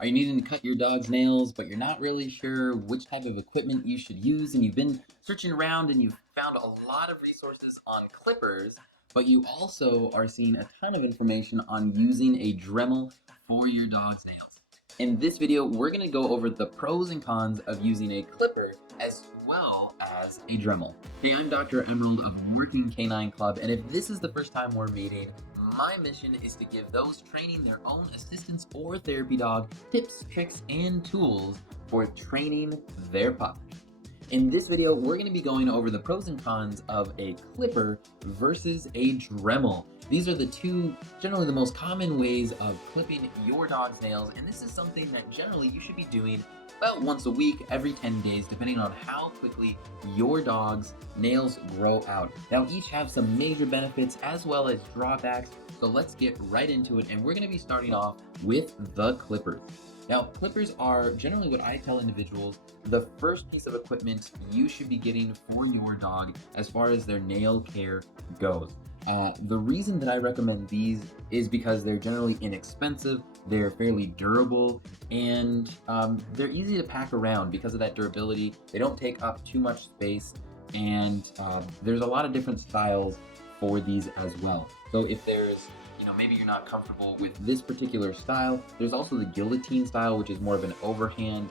Are you needing to cut your dog's nails, but you're not really sure which type of equipment you should use, and you've been searching around and you've found a lot of resources on clippers, but you also are seeing a ton of information on using a Dremel for your dog's nails? In this video, we're going to go over the pros and cons of using a clipper as well as a Dremel. Hey, I'm Dr. Emerald of Working Canine Club, and if this is the first time we're meeting, my mission is to give those training their own assistance or therapy dog tips, tricks, and tools for training their pup. In this video, we're going to be going over the pros and cons of a clipper versus a Dremel. These are the two, generally the most common ways of clipping your dog's nails, and this is something that generally you should be doing about once a week, every 10 days, depending on how quickly your dog's nails grow out. Now, each have some major benefits as well as drawbacks, so let's get right into it, and we're going to be starting off with the clippers. Now, clippers are generally what I tell individuals the first piece of equipment you should be getting for your dog as far as their nail care goes. The reason that I recommend these is because they're generally inexpensive, they're fairly durable, and they're easy to pack around because of that durability. They don't take up too much space, and there's a lot of different styles for these as well. So if there's maybe you're not comfortable with this particular style, there's also the guillotine style, which is more of an overhand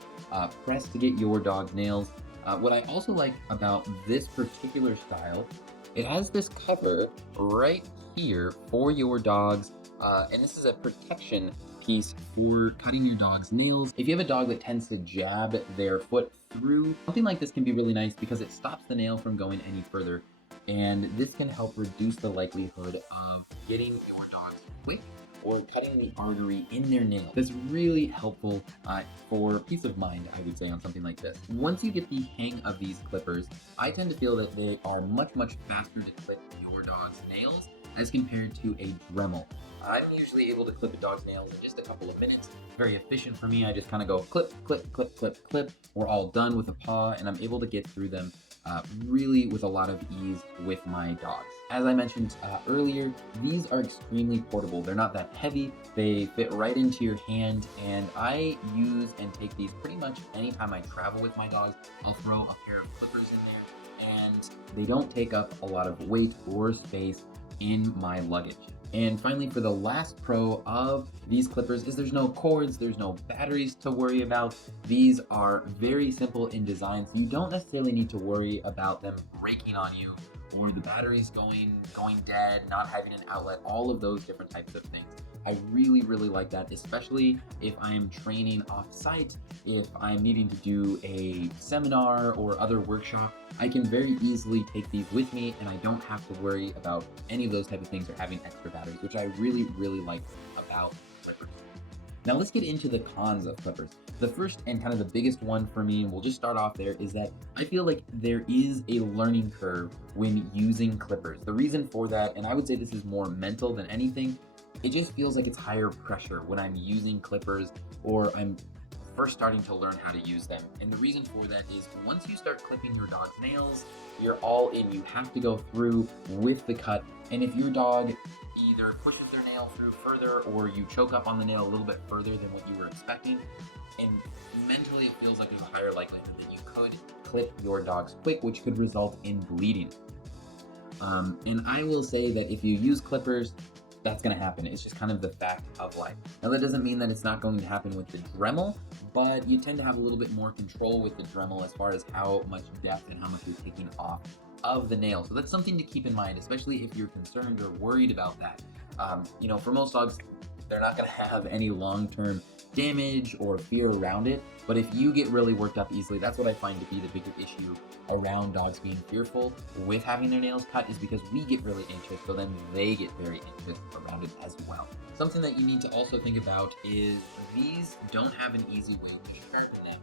press to get your dog's nails. What I also like about this particular style, it has this cover right here for your dogs, and this is a protection piece for cutting your dog's nails. If you have a dog that tends to jab their foot through, something like this can be really nice because it stops the nail from going any further. And this can help reduce the likelihood of getting your dog's quick or cutting the artery in their nail. That's really helpful for peace of mind, I would say, on something like this. Once you get the hang of these clippers, I tend to feel that they are much faster to clip your dog's nails as compared to a Dremel. I'm usually able to clip a dog's nails in just a couple of minutes. Very efficient for me. I just kind of go clip, clip, clip, clip, clip. We're all done with a paw, and I'm able to get through them really with a lot of ease with my dogs. As I mentioned earlier, these are extremely portable. They're not that heavy. They fit right into your hand, and I use and take these pretty much anytime I travel with my dogs. I'll throw a pair of clippers in there, and they don't take up a lot of weight or space in my luggage. And finally, for the last pro of these clippers is there's no cords, there's no batteries to worry about. These are very simple in design, so you don't necessarily need to worry about them breaking on you or the batteries going dead, not having an outlet, all of those different types of things. I really like that, especially if I'm training off-site, if I'm needing to do a seminar or other workshop. I can very easily take these with me, and I don't have to worry about any of those type of things or having extra batteries, which I really like about clippers. Now let's get into the cons of clippers. The first and kind of the biggest one for me, and we'll just start off there, is that I feel like there is a learning curve when using clippers. The reason for that, and I would say this is more mental than anything, it just feels like it's higher pressure when I'm using clippers or I'm first starting to learn how to use them. And the reason for that is once you start clipping your dog's nails, you're all in. You have to go through with the cut. And if your dog either pushes their nail through further or you choke up on the nail a little bit further than what you were expecting, and mentally it feels like there's a higher likelihood that you could clip your dog's quick, which could result in bleeding. And I will say that if you use clippers, that's going to happen. It's just kind of the fact of life. Now, that doesn't mean that it's not going to happen with the Dremel, but you tend to have a little bit more control with the Dremel as far as how much depth and how much you're taking off of the nail. So that's something to keep in mind, especially if you're concerned or worried about that. For most dogs, they're not going to have any long-term damage or fear around it, but if you get really worked up easily, that's what I find to be the bigger issue around dogs being fearful with having their nails cut, is because we get really anxious, so then they get very anxious around it as well. Something that you need to also think about is these don't have an easy way to sharpen them.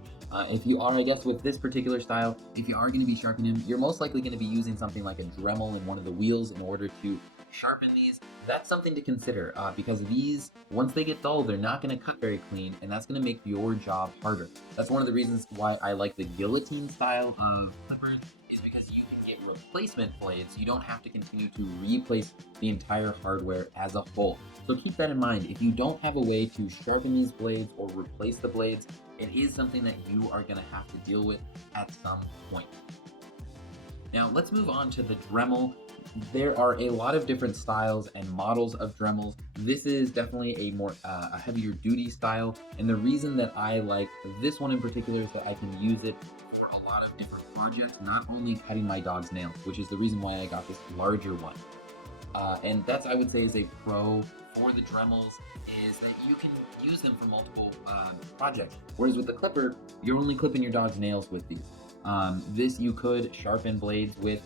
If you are, I guess with this particular style, if you are going to be sharpening them, you're most likely going to be using something like a Dremel in one of the wheels in order to sharpen these. That's something to consider because these, once they get dull, they're not going to cut very clean, and that's going to make your job harder. That's one of the reasons why I like the guillotine style of clippers, is because you can get replacement blades, you don't have to continue to replace the entire hardware as a whole. So keep that in mind. If you don't have a way to sharpen these blades or replace the blades, it is something that you are going to have to deal with at some point. Now let's move on to the Dremel. There are a lot of different styles and models of Dremels. This is definitely a more a heavier duty style, and the reason that I like this one in particular is that I can use it for a lot of different projects, not only cutting my dog's nails, which is the reason why I got this larger one. And that's, I would say, is a pro for the Dremels, is that you can use them for multiple projects. Whereas with the clipper, you're only clipping your dog's nails with these. This you could sharpen blades with,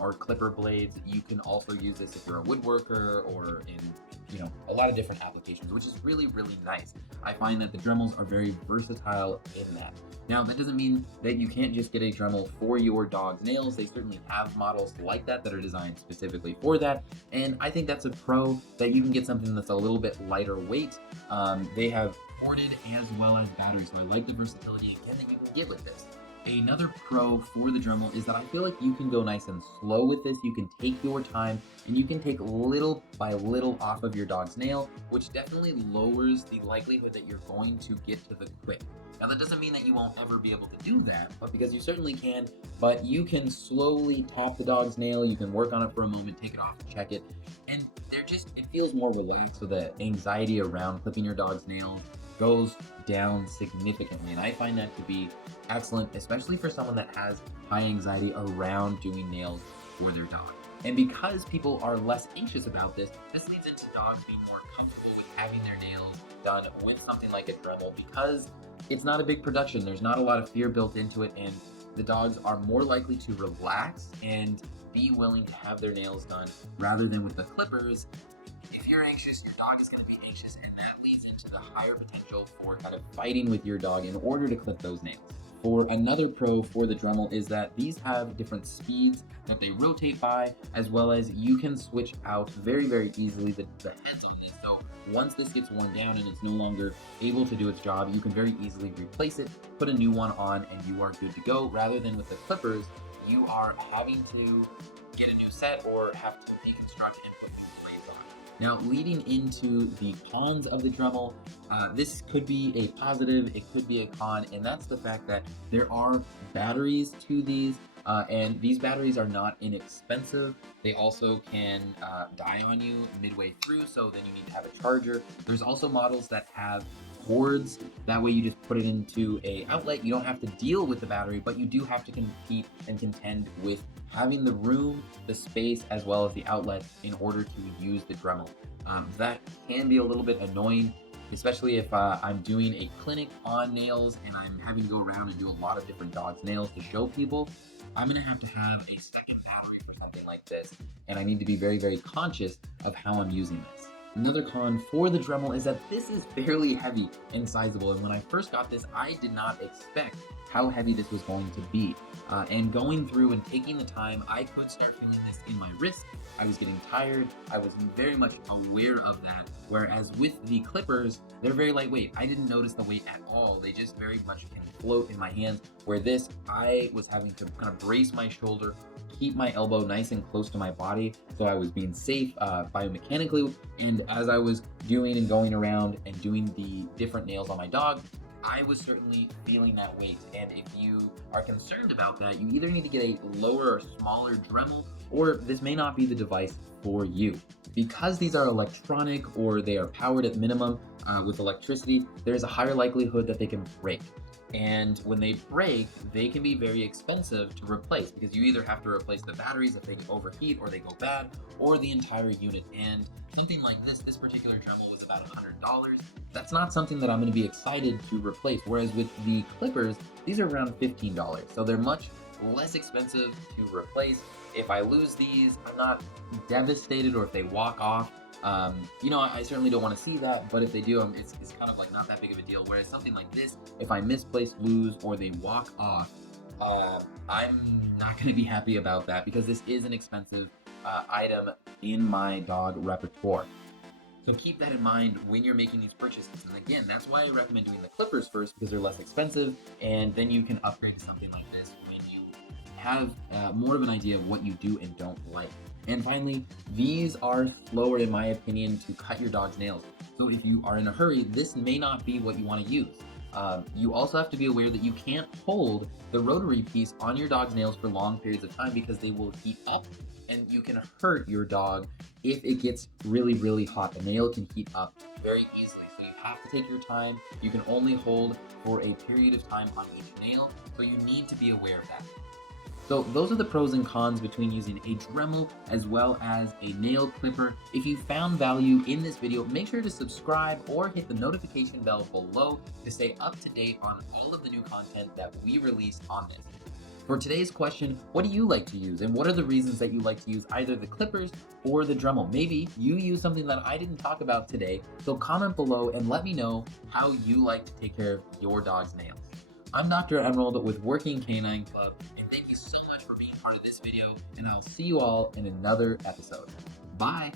or clipper blades. You can also use this if you're a woodworker or in, a lot of different applications, which is really, really nice. I find that the Dremels are very versatile in that. Now, that doesn't mean that you can't just get a Dremel for your dog's nails. They certainly have models like that are designed specifically for that. And I think that's a pro, that you can get something that's a little bit lighter weight. They have ported as well as battery. So I like the versatility again that you can get with this. Another pro for the Dremel is that I feel like you can go nice and slow with this. You can take your time and you can take little by little off of your dog's nail, which definitely lowers the likelihood that you're going to get to the quick. Now that doesn't mean that you won't ever be able to do that, but because you certainly can, but you can slowly tap the dog's nail, you can work on it for a moment, take it off, check it, and it feels more relaxed, so the anxiety around clipping your dog's nails goes down significantly. And I find that to be excellent, especially for someone that has high anxiety around doing nails for their dog. And because people are less anxious about this leads into dogs being more comfortable with having their nails done with something like a Dremel, because it's not a big production. There's not a lot of fear built into it, and the dogs are more likely to relax and be willing to have their nails done, rather than with the clippers. If you're anxious, your dog is going to be anxious, and that leads into the higher potential for kind of fighting with your dog in order to clip those nails. For another pro for the Dremel is that these have different speeds that they rotate by, as well as you can switch out very, very easily the heads on this. So once this gets worn down and it's no longer able to do its job, you can very easily replace it, put a new one on, and you are good to go, rather than with the clippers, you are having to get a new set or have to deconstruct and put new blades on. Now, leading into the cons of the Dremel, this could be a positive, it could be a con, and that's the fact that there are batteries to these, and these batteries are not inexpensive. They also can die on you midway through, so then you need to have a charger. There's also models that have cords. That way you just put it into a outlet. You don't have to deal with the battery, but you do have to compete and contend with having the room, the space, as well as the outlet in order to use the Dremel. That can be a little bit annoying, especially if I'm doing a clinic on nails and I'm having to go around and do a lot of different dogs' nails to show people. I'm gonna have to have a second battery for something like this, and I need to be very, very conscious of how I'm using this. Another con for the Dremel is that this is fairly heavy and sizable, and when I first got this, I did not expect how heavy this was going to be. And going through and taking the time, I could start feeling this in my wrist. I was getting tired. I was very much aware of that. Whereas with the clippers, they're very lightweight. I didn't notice the weight at all. They just very much can float in my hands. Where this, I was having to kind of brace my shoulder, keep my elbow nice and close to my body, so I was being safe biomechanically. And as I was doing and going around and doing the different nails on my dog, I was certainly feeling that weight. And if you are concerned about that, you either need to get a lower or smaller Dremel, or this may not be the device for you. Because these are electronic or they are powered at minimum with electricity, there's a higher likelihood that they can break. And when they break, they can be very expensive to replace, because you either have to replace the batteries if they overheat or they go bad, or the entire unit. And something like this particular Dremel was about $100. That's not something that I'm going to be excited to replace. Whereas with the clippers, these are around $15. So they're much less expensive to replace. If I lose these, I'm not devastated, or if they walk off, I certainly don't want to see that, but if they do, it's kind of like not that big of a deal. Whereas something like this, if I misplace, lose, or they walk off, I'm not going to be happy about that, because this is an expensive item in my dog repertoire. So keep that in mind when you're making these purchases. And again, that's why I recommend doing the clippers first, because they're less expensive, and then you can upgrade to something like this when you have more of an idea of what you do and don't like. And finally, these are slower, in my opinion, to cut your dog's nails. So if you are in a hurry, this may not be what you want to use. You also have to be aware that you can't hold the rotary piece on your dog's nails for long periods of time because they will heat up and you can hurt your dog if it gets really, really hot. A nail can heat up very easily. So you have to take your time. You can only hold for a period of time on each nail. So you need to be aware of that. So those are the pros and cons between using a Dremel as well as a nail clipper. If you found value in this video, make sure to subscribe or hit the notification bell below to stay up to date on all of the new content that we release on this. For today's question, what do you like to use and what are the reasons that you like to use either the clippers or the Dremel? Maybe you use something that I didn't talk about today, so comment below and let me know how you like to take care of your dog's nails. I'm Dr. Emerald with Working Canine Club, and thank you so much for being part of this video, and I'll see you all in another episode. Bye!